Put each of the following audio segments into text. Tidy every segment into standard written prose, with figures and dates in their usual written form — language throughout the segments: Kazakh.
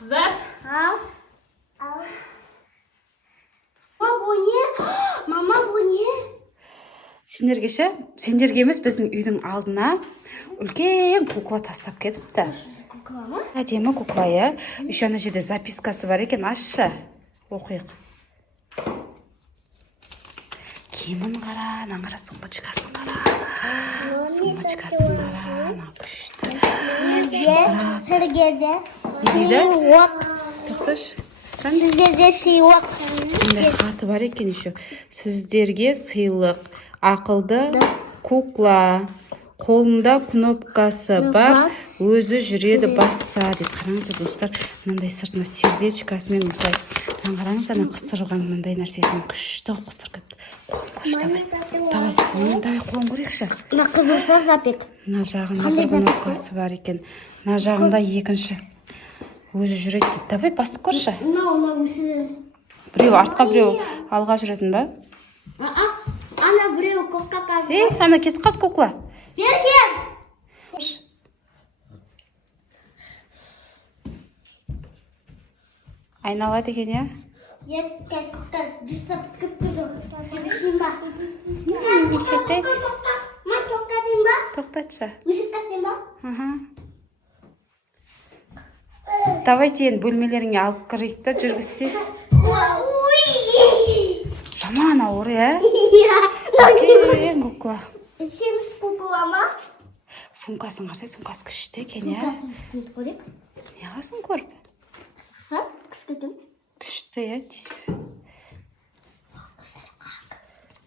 Kızlar. Mama bu ne? Mama bu ne? Сендерге емес біздің үйдің алдына үлкен кукла тастап кетіпті. Kukla mı? Әдемі кукла, иә. Еще ана жерде запискасы бар екен, ашшы. Оқиық. Киімін қара, ана қара, сумочкасын қара. Сумочкасын қара, ана күшті. Сергеде. Не дейді? Сыйлық. Тоқташ. Сіздерде сыйлық. Сендер хаты бар екен еще. Сіздерге сыйлық. Ақылды кукла. Қолында кнопкасы бар. Өзі жүреді басса дейді. Қараңыздар достар. Мынандай сыртына сердечкасымен осылай. Қараңыздар, ана қыстырған мынандай нәрсесімен күшті қылып қыстырып кетті. Қолын көрші, давай қолын көрейікші. Мына қызылса запек. Мына жағында бір кнопкасы бар екен. Мына жағында екінші. Өзі жүреді дейді. Давай басып көрші. Мына өсі. Біреу артқа, біреу алға жүретін ба? Ана біреу көкке қалды. Ана кетіп қалды кукла. Бер. Айналады екен, иә? Еркек көкке жүсіп күпкізу. Кім ба? Есетей. Ма тоқтадың ба? Тоқтатшы. Өшіккасың ба? Давайте енді бөлмелеріңе алып кірейік та жүргізсек. Жаман ауыр, иә? Үлкен кукла. Семіз кукла ма? Сумкасын қарсай, сумкасы күшті екен, иә? Сумкасын көрейік. Не аласың көріп? Сар, кішкедің. Күшті, иә? Тиіспе.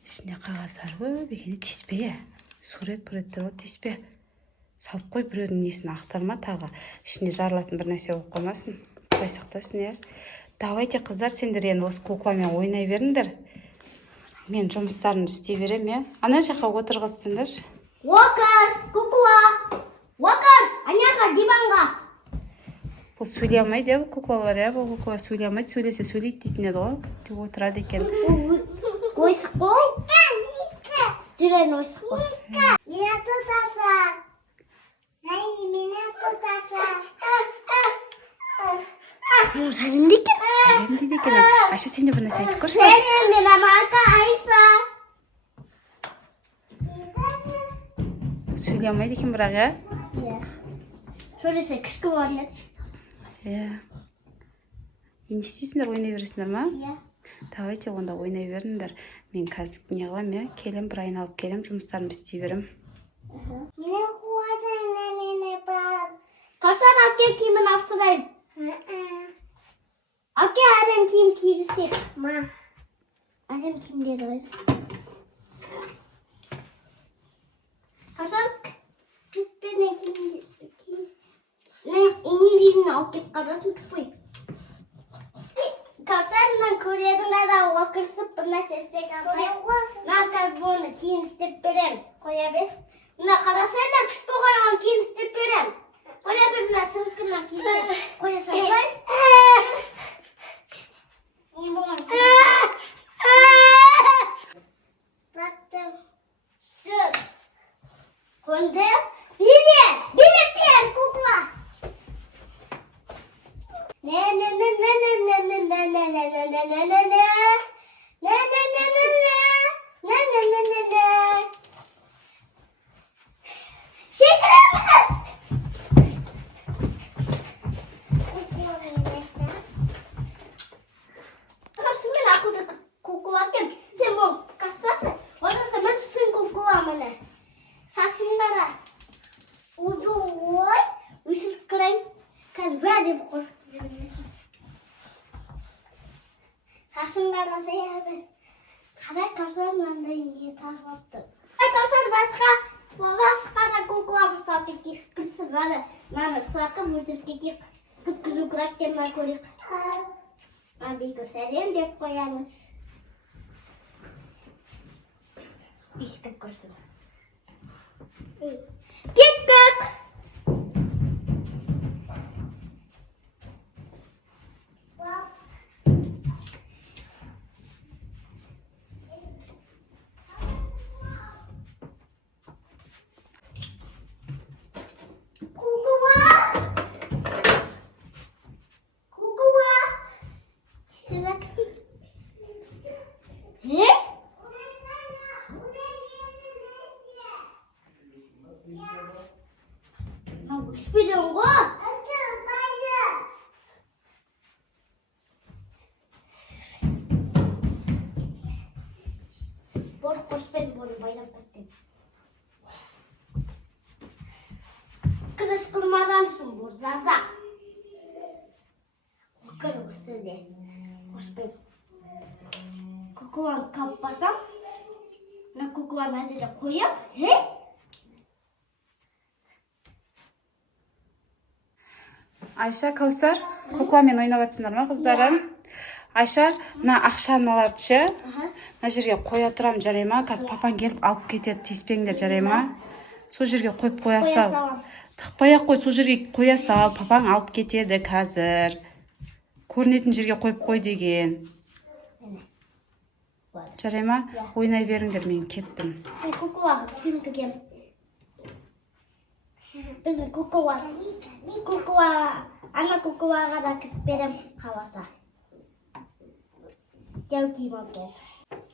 Ішінде қағаздар ғой, бекене тиіспе, иә? Сурет-пуреттер ғой, тиіспе. Салып қой, біреудің несін ақтарма тағы. Ішінде жарылатын бір нәрсе болып қоймасын. Құдай сақтасын, иә? Давайте, қыздар, сендер енді осы кукламен ойнай беріңдер. Мен жұмыстарын істей берем, иә? Ана жаққа отырғызсыңдаршы. Уокер, кукла. Уокер, аняға, диванға. Бұл сөйлей алмайды, бұл куклалар, иә? Бұл кукла сөйлей алмайды, сөйлесе сөйлейді дейтін еді ғой. Деп отырады екен. Ойсық қой. Жүрен ойсық қой. Меня тұтасың. Меня тұтасың. Сәлем декен. Сәлем дейді екен. Аша, сен де бір нәрсе айтып көрші. Сәлем, мен Амалка Айса. Сөйлей алмайды екен бірақ, иә? Иә. Сөйлесе күшкі болған еді. Иә. Не істейсіңдер, ойнай бересіңдер ма? Иә. Давайте онда ойнай беріңдер. Мен қазір не қылам, иә? Келем, бір айналып келем, жұмыстарымды істей берем. Менің қуатың не бар. Қашан әке киімін авсырайым? Әке әлем киім киісек. Ма? Әлем киімдері ғой. Қашан күтпенен киім. Инелерін алып қарасын күтпей. Қашаннан көрегін ада оқырсып бір нәрсе істек алайық. Мен қазір кейін істеп берем. Қоя бер. Мына қарасайна күшті қойған кейін істеп берем. Қоя бер, мына сыңқына кейін қоя салсай. Не болған? Баттым. Сүр. Қонды. Биле пер, кукла. Сасыңдарына сәйәбін. Қарай қасар мынандай не тағылыпты. Қасар басқа да кукламыз сапы кескілсі бәрі. Мәні сақым өзірке кеп күткізу күрәктен бәр көрек. Бейгі сәлем деп қоямыз. Бейскі көрсін. Кеттік! Спиден ғой. Бор қоспен бұны байлап қостен. Кіріс күрмадансың бұл жаза. Кір ұстыде. Қоспен. Кукуан каппасам. На кукуан әзілі қойып. Айша, Каусар, кукламен ойнап жатсыңдар ма, қыздарым? Айша, мына ақшаналарды мына жерге қоя тұрам, жарай ма? Қазір папаң келіп алып кетеді, тиіспеңдер, жарай ма? Сол жерге қойып қоя сал. Тықпай ақ қой, сол жерге қоя сал, папаң алып кетеді қазір. Көрінетін жерге қойып қой деген. Жарай ма? Ойнай беріңдер, мен кеттім. Кукуаға кім кігем? Біздің кукуа. Ана кукуаға да кіп берем қаласа. Дәу киім алып кел.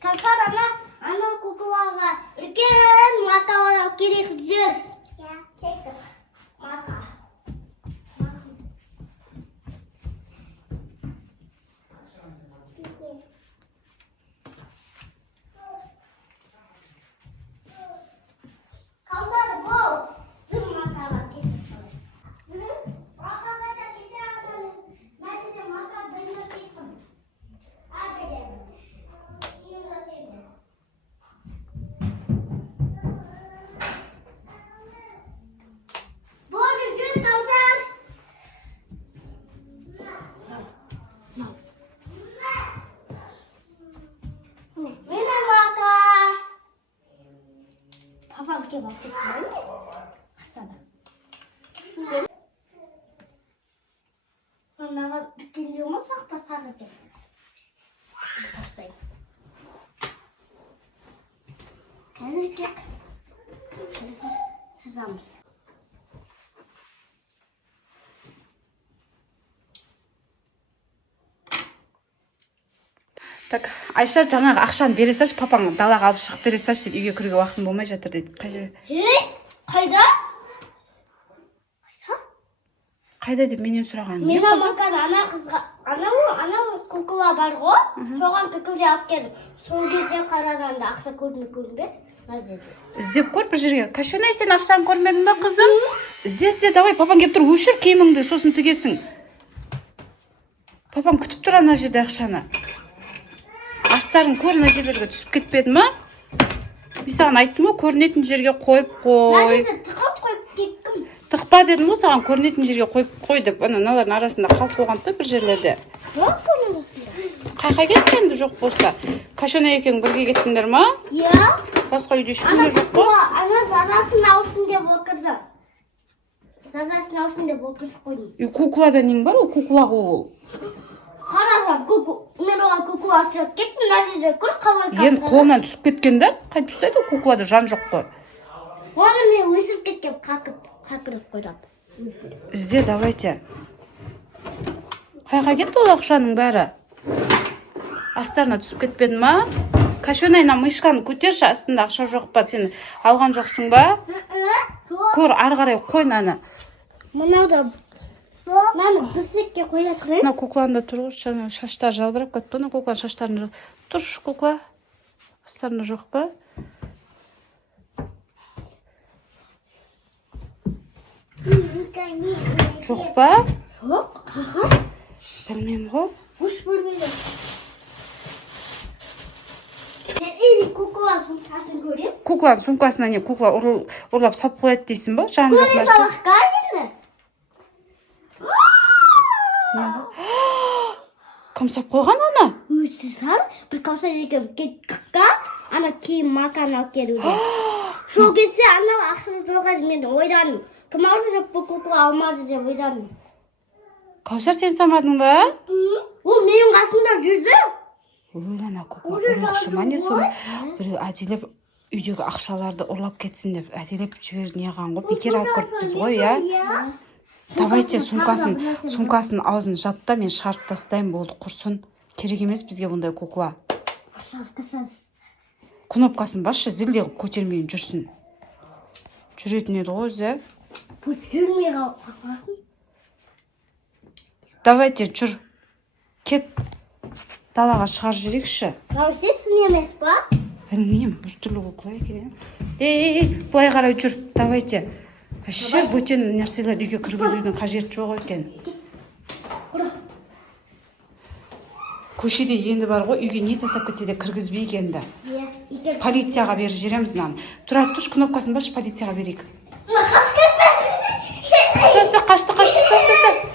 Кәлпар ана кукуаға үлкен мата алып керек жүр. Мата. Қалдар бұл. Жүр матаға кесіп қалай. Матаға да кесе атаны. Мәсіне мата дайына кесім. Әбедем. Киім жасайды. Бұл жүр Каусар. Мені мата. Папам кеп алып кетті ме? Астана. Анаға дүкенде болмаса ақпасағы деп. Қазір кек. Сызамыз. Так, Айша, жаңағы ақшаны бере салшы, папаң далаға алып шығып бере салшы, үйге кіруге уақытым болмай жатыр дейді. Қайда? Қайда деп менен сұраған. Мен амакан ана қызға, ана кукуа бар ғой, соған түкіре алып келдім. Сол кезде қарағанда ақша көрінбе? Іздеп көр бір жерге. Кашонай, сен ақшаны көрмедің ба, қызым? Ізде, давай, папаң кеп тұр, өшір киіміңді, сосын тігесің. Папаң күтіп тұр ана жерде ақшаны. Астарын көр, ана жерлерге түсіп кетпеді ма? Мен саған айттым ғой, көрінетін жерге қойып қой. Тықып қойып кеттім. Тықпа дедім ғой, саған көрінетін жерге қойып қой деп, аналардың арасында қалып қойған да бір жерлерде. Жоқ бұның осында. Қайқа кеткенді жоқ болса. Кашона екең бірге кеттіңдер ма? Иә. Басқа үйде ешкімдер жоқ па? Ана жазасын алсын деп оқырды. Жазасын алсын деп оқырсыз қойдым. Куклада нең бар, ол куклаға ол. Қарасам, мен оған кукуа шығып кеттім, мына жерде көр қалай қалды. Енді қолынан түсіп кеткен да? Қайтып ұстайды, куклада жан жоқ қой. Оны мен өсіріп кеткем, қақырып қойдам. Ізде, давайте. Қайға кетті ол ақшаның бәрі? Астарына түсіп кетпеді ма? Кашонайна мышқаны көтерші, астында ақша жоқ па? Сен алған жоқсың ба? Көр, ары қарай қой наны. Мынау Мама, бізекке қоя кірейін? Мына кукланда тұр, шаштар жалбырап кетті. Мына кукланың шаштарында тұрш кукла. Астарында жоқ па? Жоқ па? Жоқ, қаға? Білмеймін ғой. Үш бөлмеде. Мен кукланың сумкасын көрем. Кукланың сумкасына не, кукла ұрлап сап қояды дейсің ба? Көре салаққа енді. Кім сап қойған ана? Өзі сар, бір Каусар екен кеткіққа, ана кейін макан алып келуде. Сол кезде ана ақшаны соғады, мен ойданым. Кім алды деп бұл кукла алмады деп ойданым. Каусар, сен самадың ба? Ол менің қасымда жүрді. Ана кукла ұрлықшы ма не соны? Біреу әделеп үйдегі ақшаларды ұрлап кетсін деп әделеп жіберді неған ғой. Бекер алып көріппіз ғой, я? Давайте сумкасын аузын жапта, мен шығарып тастайын, болды, құрсын. Керек емес бізге бұндай кукла. Кнопкасын басшы, зілде көтермейін жүрсін. Жүретін еді ғой өзі. Бұл жүрмей қалмасын. Давайте, жүр. Кет. Далаға шығарып жіберейікші. Мынау сен сын емес па? Білмеймін, біртүрлі оқылай екен. Былай қарай жүр. Давайте. Вообще бөтен нәрселер үйге кіргізудің қажеті жоқ екен. Көшеде енді бар ғой, үйге не тастап кетсе де кіргізбейік енді. Полицияға беріп жібереміз мынаны. Тұра тұш, кнопкасын басшы, полицияға берейік. Қашты.